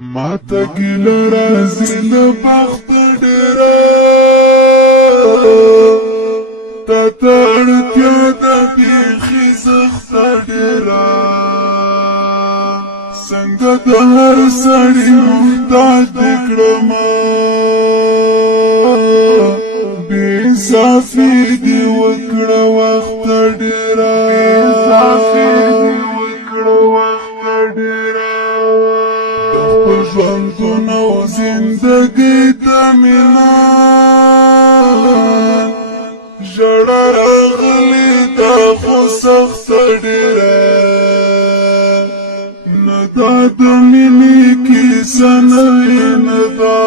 ماته ګیله راځي له بخته ډېره تا ته اړتیا ده بیخي سخته ډېره څنګه د هر سړي محتاج دې کړمه بې انصافي دې وکړه وخته ډېره ژوندون او زندگی ته مینا ژړا راغلې ده خو سخته ډېره نه دا د مینې کیسه نه وي نه دا